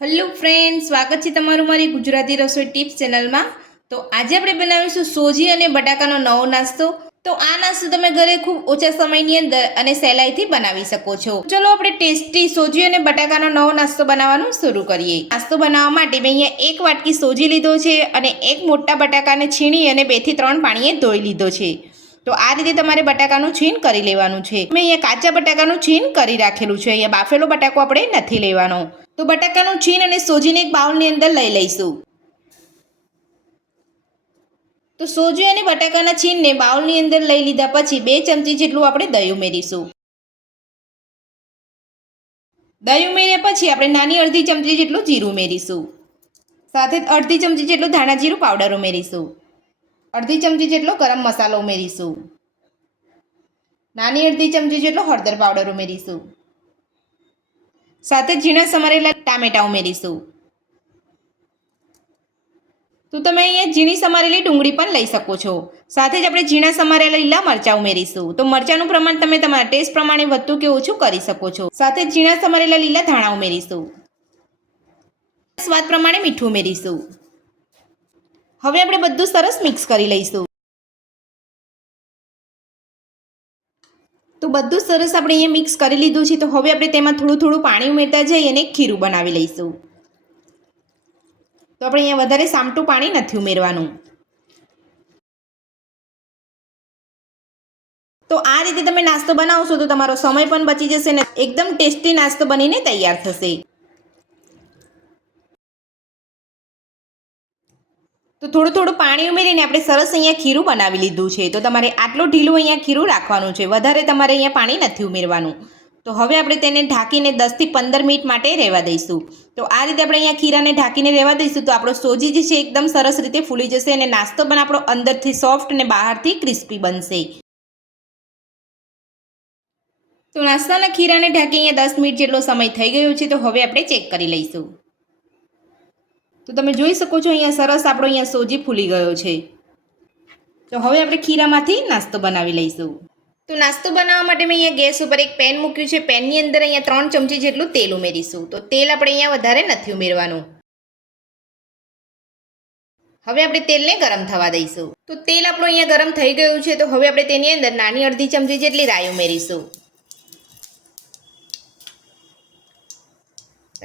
Hello friend, સ્વાગત છે તમારું મારી ગુજરાતી રસોઈ ટિપ્સ ચેનલમાં। તો આજે આપણે બનાવીશું સોજી અને બટાકાનો નવો નાસ્તો। તો આ નાસ્તો તમે ઘરે ખૂબ ઓછા સમયની અંદર અને સહેલાઈથી બનાવી શકો છો। ચલો આપણે ટેસ્ટી સોજી અને બટાકાનો નવો નાસ્તો બનાવવાનું શરૂ કરીએ। નાસ્તો બનાવવા માટે મેં અહીંયા એક વાટકી સોજી લીધો છે અને એક મોટા બટાકાને છીણી અને 2 થી 3 પાણીએ ધોઈ લીધો છે। તો આ રીતે તમારે બટાકાનું છીણ કરી લેવાનું છે। મેં અહીંયા કાચા બટાકાનું છીણ કરી રાખેલું છે, અહીંયા બાફેલો બટાકો આપણે નથી લેવાનો। તો બટાકાનું છીણ અને સોજીને એક બાઉલની અંદર લઈ લઈશું। તો સોજી અને બટાકાના છીણને બાઉલની અંદર લઈ લીધા પછી 2 ચમચી જેટલું આપણે દહીં ઉમેરીશું। દહીં ઉમેર્યા પછી આપણે નાની અડધી ચમચી જેટલું જીરું ઉમેરીશું। સાથે જ અડધી ચમચી જેટલું ધાણા જીરું પાવડર ઉમેરીશું। અડધી ચમચી જેટલો ગરમ મસાલો ઉમેરીશું। નાની અડધી ચમચી જેટલો હળદર પાવડર ઉમેરીશું। સાથે ઝીણા સમારેલા ટામેટા ઉમેરીશું। તો તમે અહીંયા ઝીણી સમારેલી ડુંગળી પણ લઈ શકો છો। સાથે જ આપણે ઝીણા સમારેલા લીલા મરચાં ઉમેરીશું। તો મરચાંનું પ્રમાણ તમે તમારા ટેસ્ટ પ્રમાણે વધતું કે ઓછું કરી શકો છો। સાથે જ ઝીણા સમારેલા લીલા ધાણા ઉમેરીશું। સ્વાદ પ્રમાણે મીઠું ઉમેરીશું। હવે આપણે બધું સરસ મિક્સ કરી લઈશું। તો બધું સરસ આપણે અહીંયા મિક્સ કરી લીધું છે। તો હવે આપણે તેમાં થોડું થોડું પાણી ઉમેરતા જઈ અને ખીરું બનાવી લઈશું। તો આપણે અહીંયા વધારે સામટું પાણી નથી ઉમેરવાનું। તો આ રીતે તમે નાસ્તો બનાવશો તો તમારો સમય પણ બચી જશે ને એકદમ ટેસ્ટી નાસ્તો બનીને તૈયાર થશે। તો થોડું થોડું પાણી ઉમેરીને આપણે સરસ અહીંયા ખીરું બનાવી લીધું છે। તો તમારે આટલું ઢીલું અહીંયા ખીરું રાખવાનું છે, વધારે તમારે અહીંયા પાણી નથી ઉમેરવાનું। તો હવે આપણે તેને ઢાંકીને 10 થી 15 મિનિટ માટે રહેવા દઈશું। તો આ રીતે આપણે અહીંયા ખીરાને ઢાંકીને રહેવા દઈશું તો આપણો સોજી જે છે એકદમ સરસ રીતે ફૂલી જશે અને નાસ્તો પણ આપણો અંદરથી સોફ્ટ અને બહારથી ક્રિસ્પી બનશે। તો નાસ્તાના ખીરાને ઢાંકી અહીંયા 10 મિનિટ જેટલો સમય થઈ ગયો છે। તો હવે આપણે ચેક કરી લઈશું। તો તમે જોઈ શકો છો અહીંયા સરસ આપણો અહીંયા સોજી ફૂલી ગયો છે। તો હવે આપણે ખીરામાંથી નાસ્તો બનાવી લઈશું। તો નાસ્તો બનાવવા માટે મેં અહીંયા ગેસ ઉપર એક પેન મૂક્યું છે। પેનની અંદર અહીંયા 3 ચમચી જેટલું તેલ ઉમેરીશું। તો તેલ આપણે અહીંયા વધારે નથી ઉમેરવાનું। હવે આપણે તેલને ગરમ થવા દઈશું। તો તેલ આપણું અહીંયા ગરમ થઈ ગયું છે। તો હવે આપણે તેની અંદર નાની અડધી ચમચી જેટલી રાઈ ઉમેરીશું।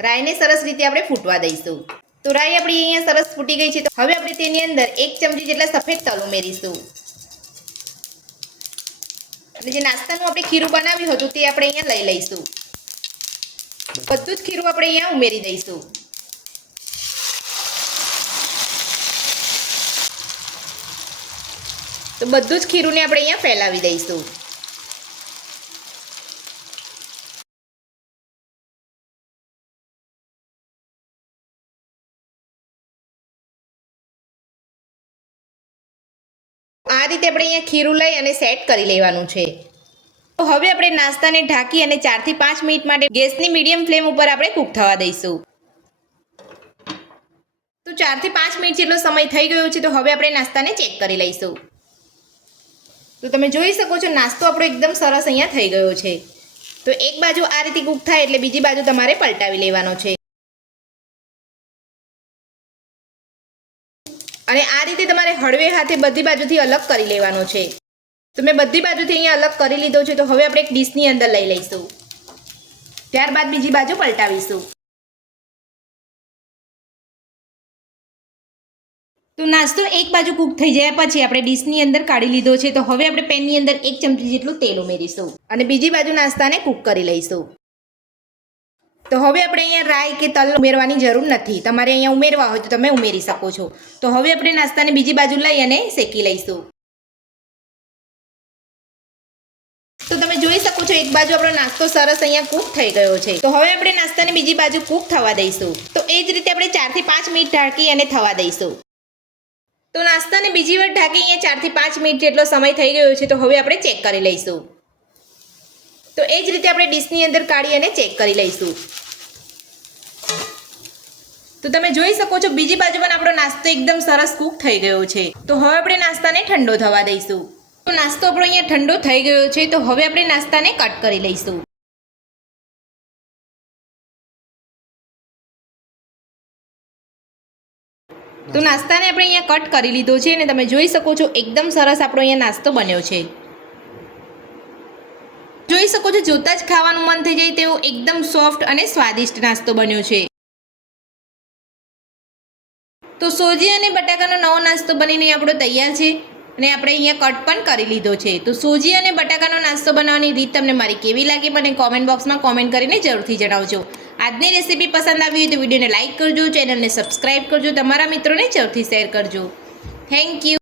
રાઈને સરસ રીતે આપણે ફૂટવા દઈશું। તો રાઈ આપણી અહીંયા સરસ ફૂટી ગઈ છે। તો હવે આપણે તેની અંદર 1 ચમચી જેટલા સફેદ તલ ઉમેરીશું અને જે નાસ્તાનું આપણે ખીરું બનાવ્યું હતું તે આપણે અહીંયા લઈ લઈશું। બધું જ ખીરું આપણે અહીંયા ઉમેરી દઈશું। તો બધું જ ખીરુંને આપણે અહીંયા ફેલાવી દઈશું। આ રીતે આપણે અહીંયા ખીરું લઈ અને સેટ કરી લેવાનું છે। તો હવે આપણે નાસ્તાને ઢાંકી અને 4 થી 5 મિનિટ માટે ગેસની મીડિયમ ફ્લેમ ઉપર આપણે કૂક થવા દઈશું। તો 4 થી 5 મિનિટ જેટલો સમય થઈ ગયો છે। તો હવે આપણે નાસ્તાને ચેક કરી લઈશું। તો તમે જોઈ શકો છો નાસ્તો આપણો એકદમ સરસ અહીંયા થઈ ગયો છે। તો એક બાજુ આ રીતે કૂક થાય એટલે બીજી બાજુ તમારે પલટાવી લેવાનો છે અને આ રીતે તમારે હળવે હાથે બધી બાજુથી અલગ કરી લેવાનો છે। તો મેં બધી બાજુથી અહીંયા અલગ કરી લીધો છે। તો હવે આપણે એક ડીશની અંદર લઈ લઈશું, ત્યારબાદ બીજી બાજુ પલટાવીશું। તો નાસ્તો એક બાજુ કૂક થઈ જાય પછી આપણે ડીશની અંદર કાઢી લીધો છે। તો હવે આપણે પેનની અંદર 1 ચમચી જેટલું તેલ ઉમેરીશું અને બીજી બાજુ નાસ્તાને કૂક કરી લઈશું। તો હવે આપણે અહીંયા રાઈ કે તલ ઉમેરવાની જરૂર નથી, તમારે અહીંયા ઉમેરવા હોય તો તમે ઉમેરી શકો છો। તો હવે આપણે નાસ્તાને બીજી બાજુ લઈ અને શેકી લઈશું। તો તમે જોઈ શકો છો એક બાજુ આપણો નાસ્તો સરસ અહીંયા કૂક થઈ ગયો છે। તો હવે આપણે નાસ્તાને બીજી બાજુ કૂક થવા દઈશું। તો એ જ રીતે આપણે 4 થી 5 મિનિટ ઢાંકી અને થવા દઈશું। તો નાસ્તાને બીજી વાર ઢાંકી અહીંયા 4 થી 5 મિનિટ જેટલો સમય થઈ ગયો છે। તો હવે આપણે ચેક કરી લઈશું। તો એ જ રીતે આપણે ડીશની અંદર કાઢી અને ચેક કરી લઈશું। તો તમે જોઈ શકો છો બીજી બાજુ પણ આપણો નાસ્તો એકદમ સરસ કૂક થઈ ગયો છે। તો હવે આપણે નાસ્તાને ઠંડો થવા દઈશું। તો નાસ્તો આપણો અહીંયા ઠંડો થઈ ગયો છે। તો હવે આપણે નાસ્તાને કટ કરી લઈશું। તો નાસ્તાને આપણે અહીંયા કટ કરી લીધો છે અને તમે જોઈ શકો છો એકદમ સરસ આપણો અહીંયા નાસ્તો બન્યો છે. જોઈ શકો છો જોતાં જ ખાવાનું મન થઈ જાય તેવો એકદમ સોફ્ટ અને સ્વાદિષ્ટ નાસ્તો બન્યો છે. તો સોજી અને બટાકાનો નવો નાસ્તો બનીને આપણો તૈયાર છે અને આપણે અહીંયા કટ પણ કરી લીધો છે. તો સોજી અને બટાકાનો નાસ્તો બનાવવાની રીત તમને મારી કેવી લાગી મને કોમેન્ટ બોક્સમાં કોમેન્ટ કરીને જરૂરથી જણાવજો. આજની રેસીપી પસંદ આવી હોય તો વિડીયોને લાઇક કરજો, ચેનલને સબસ્ક્રાઇબ કરજો, તમારા મિત્રોને જરૂરથી શેર કરજો. Thank you.